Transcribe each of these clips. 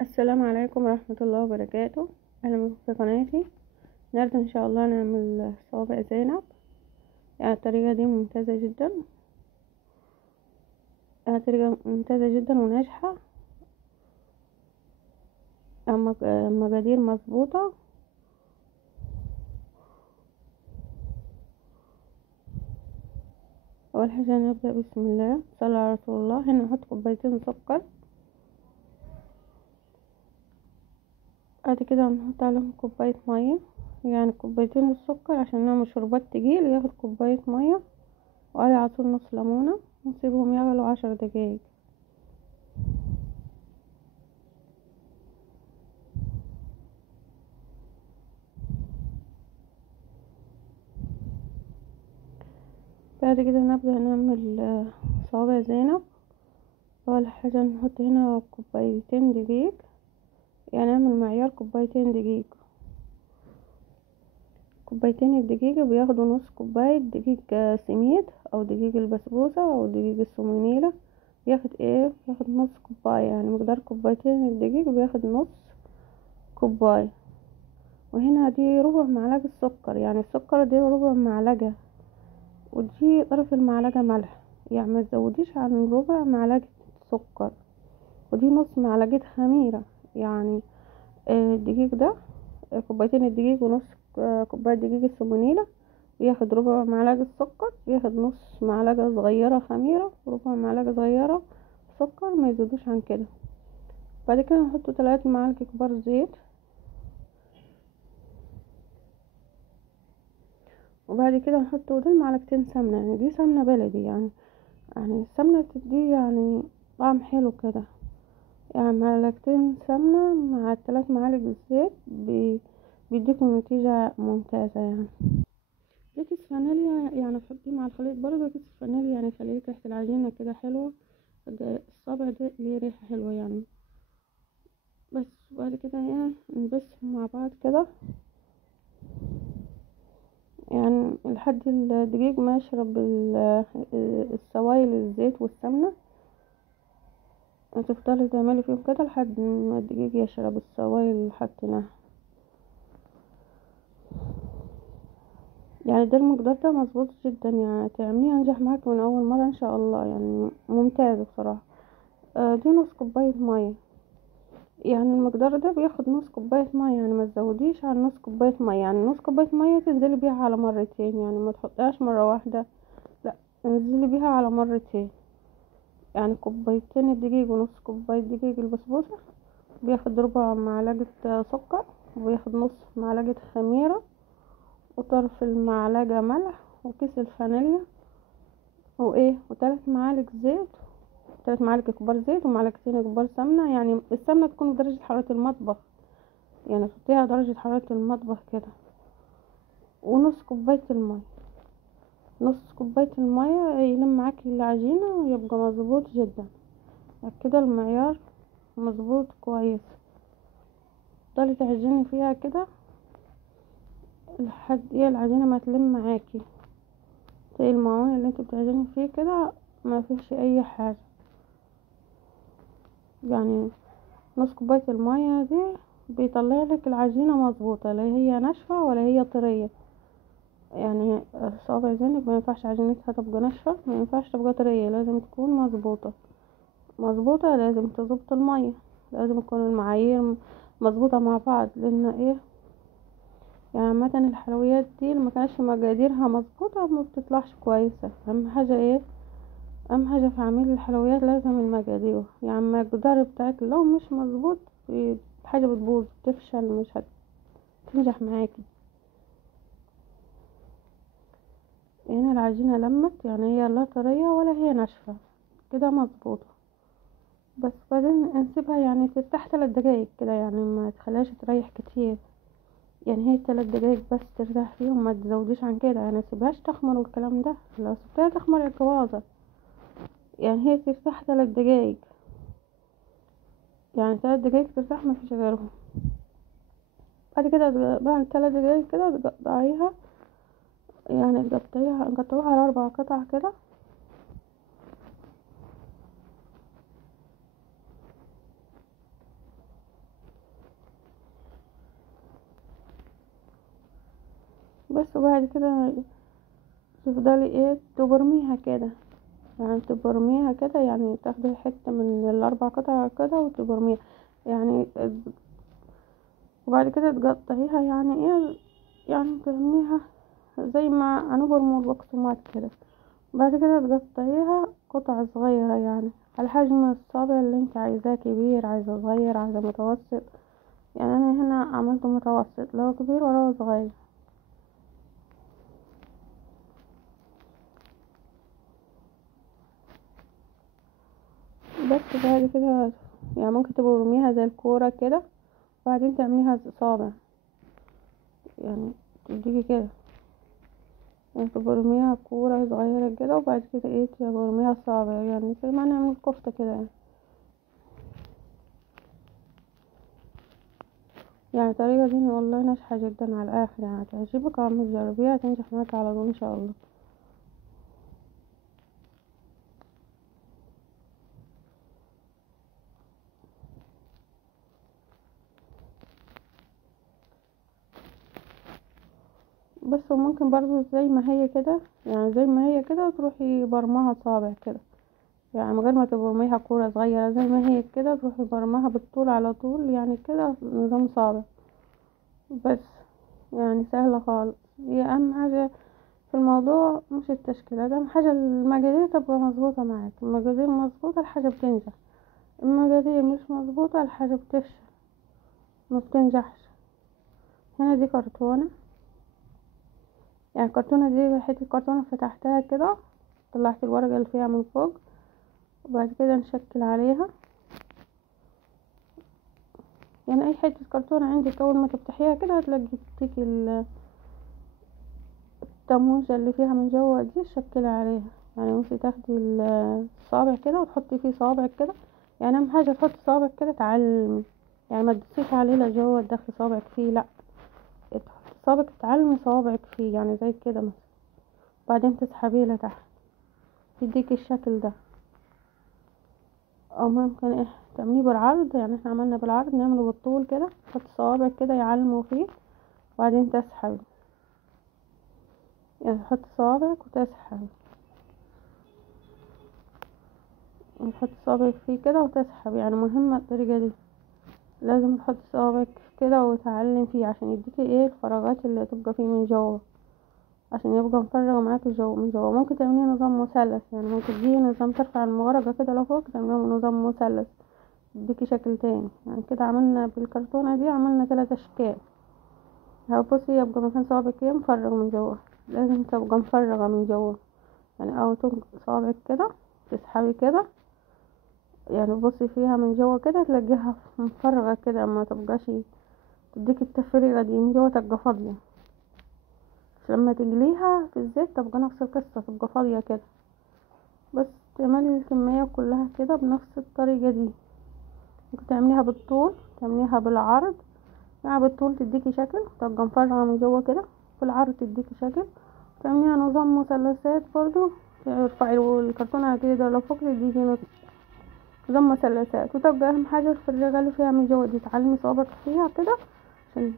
السلام عليكم ورحمة الله وبركاته. اهلا بكم في قناتي. النهارده ان شاء الله نعمل صوابع زينب. يعني الطريقة دي ممتازة جدا، طريقة ممتازة جدا وناجحة. المقادير مظبوطة. اول حاجة نبدأ بسم الله، صلى على رسول الله. هنا نحط كوبايتين سكر، بعد كده نحط عليهم كوباية مية. يعني كوبايتين السكر عشان نعمل شربات تقيل ياخد كوباية مية، وعلي عصير نص ليمونة، ونسيبهم يغلوا 10 دقايق. بعد كده نبدأ نعمل صوابع زينب. اول حاجة نحط هنا كوبايتين دقيق، يعني نعمل معيار كوبايتين دقيق. كوبايتين الدقيق بياخدوا نص كوباية دقيق سميد، او دقيق البسبوسة، او دقيق السمونيلة. بياخد نص كوباية، يعني مقدار كوبايتين الدقيق بياخد نص كوباية. وهنا دي ربع معلقة سكر، يعني السكر دي ربع معلقة، ودي طرف المعلقة ملح. يعني ما تزوديش عن ربع معلقة سكر. ودي نص معلقة خميرة. يعني الدقيق ده، كوبايتين الدقيق ونص كوباية دقيق السمونيلة بياخد ربع معلقة سكر، بياخد نص معلقة صغيرة خميرة، وربع معلقة صغيرة سكر، ما يزيدوش عن كده. بعد كده نحط 3 معالق كبار زيت، وبعد كده نحط دول معلقتين سمنة. يعني دي سمنة بلدي، يعني السمنة بتدي يعني طعم حلو كده. يعني معلقتين سمنة مع 3 معالق زيت بيديكم نتيجة ممتازة يعني. دي كيس فانيليا، يعني تحطيه مع الخليط برضه كيس فانيليا، يعني يخليك ريحة العجينة كده حلوة. الصابع ده ليه ريحة حلوة يعني. بس بعد كده نبسهم مع بعض كده، يعني لحد الدقيق ما يشرب السوائل الزيت والسمنة. تفضلي تعملي فيهم كده لحد ما الدقيق يشرب السوائل اللي حطيناها. يعني ده المقدار ده مظبوط جدا، يعني تعمليه ينجح معاك من اول مرة ان شاء الله، يعني ممتاز بصراحة. دي نص كوباية مية. يعني المقدار ده بياخد نص كوباية مية، يعني ما تزوديش عن نص كوباية مية. يعني نص كوباية مية تنزلي بيها على مرتين، يعني ما تحطيهاش مرة واحدة، لا، انزلي بيها على مرتين. يعني كوبايتين الدقيق ونص كوباية دقيق البسبوسة بياخد ربع معلقة سكر، وبياخد نص معلقة خميرة، وطرف المعلقة ملح، وكيس الفانيليا، وثلاث معالق زيت، 3 معالق كبار زيت، ومعلقتين كبار سمنة. يعني السمنة تكون بدرجة حرارة المطبخ، يعني تحطيها درجة حرارة المطبخ كده. ونص كوباية المية، نص كوباية المية يلم معاكي العجينة ويبقى مظبوط جدا. كده المعيار مظبوط كويس. تفضلي تعجني فيها كده لحد العجينة ما تلم معاكي، زي المعون اللي انت بتعجني فيه كده، ما فيش اي حاجة. يعني نص كوباية المية دي بيطلع لك العجينة مظبوطة، لا هي ناشفة ولا هي طرية. يعني صوابع زينب ما ينفعش عجينتها تبقى ناشفة، ما ينفعش تبقى طرية، لازم تكون مظبوطة. لازم تظبط المية، لازم تكون المعايير مظبوطة مع بعض. لان يعني عامة الحلويات دي اللي ما كانش مقاديرها مظبوطة ما بتطلعش كويسة. اهم حاجة في عميل الحلويات لازم المقادير. يعني المقدار بتاعك لو مش مظبوط حاجة بتبوظ، بتفشل، مش هتنجح معاكي. هنا العجينة لمت، يعني هي لا طرية ولا هي ناشفة، كده مظبوطة. بس بعدين نسيبها يعني ترتاح 3 دقايق كده، يعني ما تخليهاش تريح كتير. يعني هي 3 دقايق بس ترتاح فيهم، ما تزوديش عن كده. يعني متسيبهاش تخمر والكلام ده، لو سبتها تخمر الجوازة. يعني هي ترتاح 3 دقايق، يعني 3 دقايق ترتاح، ما فيش غيرهم. بعد كده بعد 3 دقايق كده تقطعيها، يعني نقطعوها على 4 قطع كده. بس. وبعد كده تفضلي تبرميها كده، يعني تبرميها كده، يعني تاخدي حتة من الاربع قطع كده وتبرميها يعني. وبعد كده تقطعيها يعني يعني تعمليها زي ما انا برمو البقسماط كده. بعد كده تقطعيها قطع صغيرة، يعني على حجم الصابع اللي انت عايزاه، كبير عايزة صغير عايزة متوسط. يعني انا هنا عملته متوسط، لا كبير ولا صغير. بس بعد كده يعني ممكن تبرميها زي الكورة كده، وبعدين تعمليها صابع، يعني تديكي كده، يعني تبرميها كورة صغيرة كده، وبعد كده تبرميها صابع، يعني زي ما نعمل كفتة كده يعني الطريقة دي والله ناجحة جدا على الآخر، يعني هتعجبك، اما تجربيها تنجح معاك على طول ان شاء الله. بس وممكن برضو زي ما هي كده، يعني زي ما هي كده تروحي برماها صابع كده، يعني من غير ما تبرميها كورة صغيرة، زي ما هي كده تروحي برماها بالطول على طول، يعني كده نظام صابع بس. يعني سهلة خالص. هي اهم حاجة في الموضوع مش التشكيلات، اهم حاجة المقادير تبقى مظبوطة معاك. المقادير مظبوطة الحاجة بتنجح، المقادير مش مظبوطة الحاجة بتفشل، ما بتنجحش. هنا دي كرتونة، يعني الكرتونة دي حتة كرتونة فتحتها كده، طلعت الورقة اللي فيها من فوق، وبعد كده نشكل عليها. يعني اي حتة كرتونة عندك اول ما تفتحيها كده هتلاقي تيجي التموجة اللي فيها من جوه دي تشكلي عليها. يعني ممكن تاخدي الصابع كده وتحطي فيه صابعك كده، يعني اهم حاجة تحطي صابعك كده تعلمي، يعني ما تدوسيش عليه لجوه تدخلي صابعك فيه، لا، تحطي صابعك تعلمي صوابعك فيه، يعني زي كده مثلا، بعدين تسحبيه لتحت تديكي الشكل ده. او ممكن تعمليه بالعرض، يعني احنا عملنا بالعرض، نعمله بالطول كده، تحط صوابعك كده يعلموا فيه، وبعدين تسحبي، يعني تحط صوابعك وتسحبي، تحط صوابعك فيه كده وتسحبي. يعني مهمة الطريقة دي، لازم تحط صوابعك كده وتعلم فيه عشان يديكي الفراغات اللي تبقى فيه من جوه، عشان يبقى مفرغ معاكي جو من جوه. ممكن تعمليه نظام مثلث، يعني ممكن تجيبي نظام ترفع المورقة كده لفوق تعمليه نظام مثلث يديكي شكل تاني. يعني كده عملنا بالكرتونة دي عملنا 3 اشكال. بصي يبقى مكان صوابعك مفرغ من جوه، لازم تبقى مفرغة من جوه، يعني او صوابعك كده تسحبي كده، يعني بصي فيها من جوه كده تلاقيها مفرغة كده، ما تبقاش تديك التفريغة دي من جوه، تبقى فاضية. لما تجليها في الزيت تبقى نفس القصة، تبقى فاضية كده. بس تعملي الكمية كلها كده بنفس الطريقة دي. ممكن تعمليها بالطول تعمليها بالعرض، يعني بالطول تديكي شكل تبقى مفرغة من جوه كده، بالعرض تديكي شكل، تعمليها نظام مثلثات برضو، ترفعي الكرتونة كده لفوق تديكي نظام مثلثات، وتبقى اهم حاجة الفرغة اللي فيها من جوه دي تعلمي صوابعك فيها كده عشان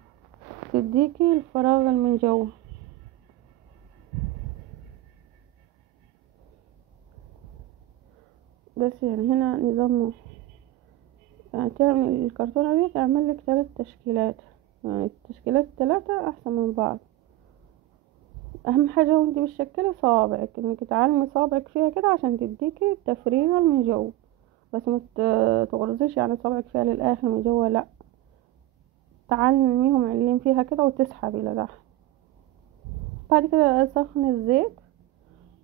تديكي الفراغ اللي من جوه. بس يعني هنا نظام، يعني تعمل الكرتونة دي تعمل لك 3 تشكيلات، يعني التشكيلات 3 احسن من بعض. اهم حاجة وانتي بتشكلي صوابعك، انك تعلمي صوابعك فيها كده عشان تديكي التفريغة من جوه، بس ما تغرزيش يعني صوابعك فيها للاخر من جوه، لا، تعلميهم علين فيها كده وتسحبي لتحت. بعد كده سخن الزيت،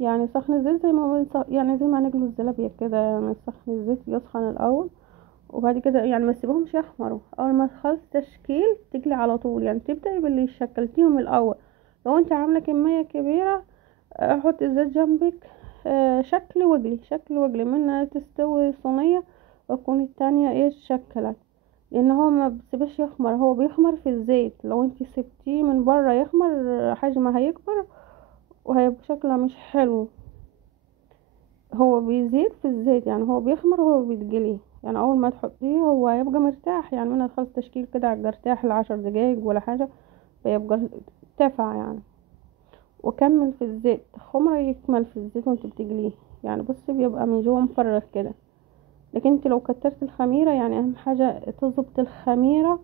يعني سخن الزيت زي ما يعني زي ما نقلوا الزلابية كده، يعني سخن الزيت يسخن الاول، وبعد كده يعني ما تسيبهمش يخمروا. اول ما تخلص تشكيل تقلي على طول، يعني تبدأي باللي شكلتيهم الاول. لو انت عامله كميه كبيره حطي الزيت جنبك، شكل وجلي شكل وجلي منها تستوي صينيه، وتكون التانية تشكلت، لان هو ما بتسيبش يخمر، هو بيخمر في الزيت. لو انت سبتيه من بره يخمر حجمه هيكبر وهيبقى شكله مش حلو. هو بيزيد في الزيت، يعني هو بيخمر وهو بيتقلي، يعني اول ما تحطيه هو هيبقى مرتاح، يعني من خلص تشكيل كده ارتاح ل10 دقايق ولا حاجه، فيبقى ارتفع يعني. وكمل في الزيت، الخمرة يكمل في الزيت وانت بتجليه. يعني بصي بيبقى من جوه مفرغ كده. لكن انت لو كترت الخميرة، يعني اهم حاجة تظبط الخميرة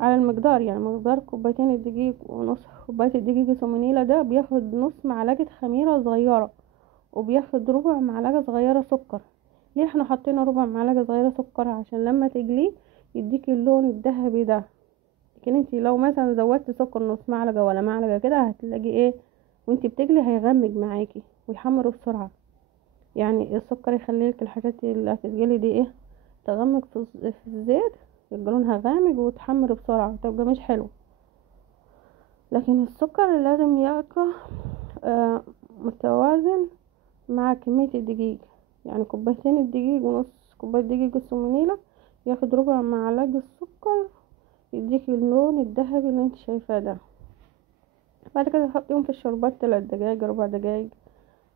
على المقدار. يعني مقدار كوبايتين الدقيق ونص كوباية الدقيق السومنيلا ده بياخد نص معلقة خميرة صغيرة، وبياخد ربع معلقة صغيرة سكر. ليه احنا حطينا ربع معلقة صغيرة سكر؟ عشان لما تجليه يديك اللون الذهبي ده. لكن انت لو مثلا زودت سكر نص معلقة ولا معلقة كده، هتلاقي ايه وانت بتجلي هيغمق معاكي ويحمر بسرعة. يعني السكر يخليلك الحاجات اللي هتتجلي دي ايه تغمق في الزيت، يبقى لونها غامق وتحمر بسرعة، تبقى مش حلو. لكن السكر لازم يبقى آه متوازن مع كمية الدقيق. يعني كوبايتين الدقيق ونص كوباية دقيق السمنيلة ياخد ربع معلقة السكر، يديك اللون الذهبي اللي انت شايفاه ده. بعد كده تحطيهم في الشربات 3 دقايق 4 دقايق.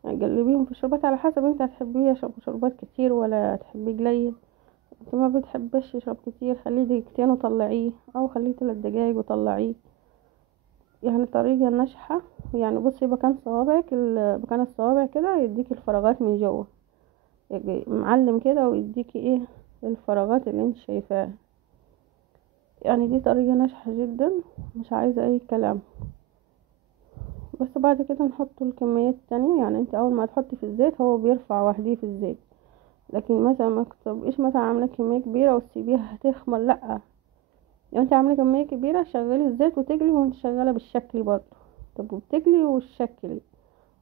يعني قلبيهم في الشربات على حسب انت هتحبيه يشرب شربات كتير ولا تحبيه قليل. انت ما بتحبش يشرب كتير، خليه دقيقتين وطلعيه، او خليه 3 دقايق وطلعيه. يعني طريقة ناجحة. يعني بصي مكان صوابعك مكان الصوابع كده يديك الفراغات من جوه، يجي معلم كده ويديكي ايه الفراغات اللي انت شايفاها. يعني دي طريقة ناجحة جدا، مش عايزة اي كلام. بس بعد كده نحط الكميات التانية. يعني انت اول ما تحطي في الزيت هو بيرفع وحده في الزيت. لكن مثلا ما تبقيش مثلا عاملة كمية كبيرة وتسيبيها هتخمر، لا. لو انت عاملة كمية كبيرة شغلي الزيت وتجلي وانت شغالة بالشكل برضه. طب بتجلي والشكل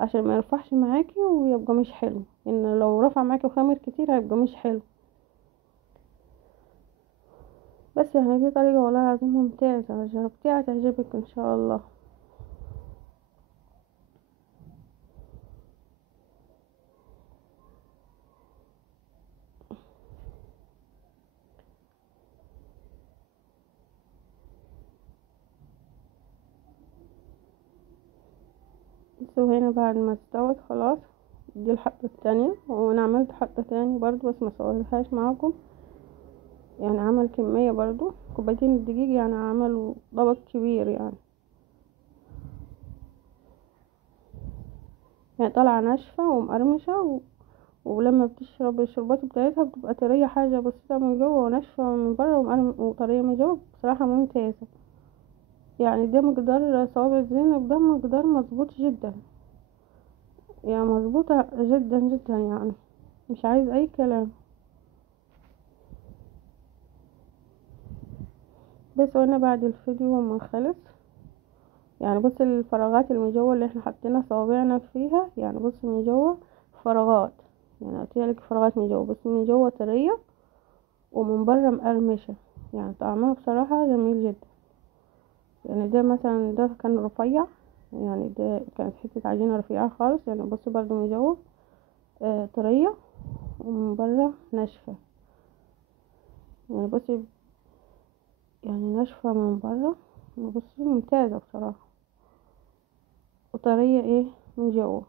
عشان ما يرفعش معاكي ويبقى مش حلو. ان لو رفع معاكي وخمر كتير هيبقى مش حلو. بس يعني دي طريقة والله العظيم ممتازة، لو جربتيها هتعجبك ان شاء الله. بس وهنا بعد ما استوت خلاص، دي الحطة التانية. وانا عملت حطة تاني برضو بس ما صورتهاش معاكم. يعني عمل كمية برضو كوبايتين الدقيق، يعني عملوا طبق كبير يعني طالعة ناشفة ومقرمشة ولما بتشرب الشربات بتاعتها بتبقى طرية، حاجة بسيطة من جوه وناشفة من بره وطرية من جوه، بصراحة ممتازة. يعني ده مقدار صوابع زينب، ده مقدار مظبوط جدا. يعني مظبوطة جدا جدا، يعني مش عايز اي كلام. بس وانا بعد الفيديو ما خلص، يعني بص الفراغات اللي من جوه اللي احنا حطينا صوابعنا فيها، يعني بص من جوه فراغات. يعني قلتلك فراغات من جوه، بس من جوه طرية ومن بره مقرمشة. يعني طعمها بصراحة جميل جدا. يعني ده مثلا ده كان رفيع، يعني ده كانت حتة عجينة رفيعة خالص. يعني بص برضو من جوه طرية ومن بره ناشفة. يعني بصي يعني ناشفة من بره، بصي ممتازة بصراحة. وطرية ايه من جوه.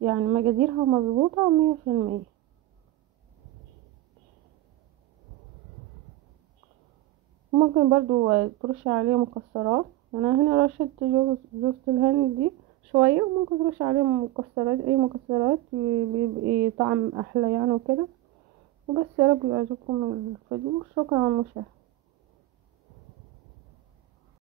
يعني مقاديرها مظبوطة 100%. ممكن برضو ترش عليه مكسرات. انا هنا رشت جوز الهند دي شوية، وممكن ترش عليهم مكسرات، اي مكسرات بيبقى طعم احلى يعني وكده. وبس يا رب يعجبكم الفيديو. شكرا على المشاهدة.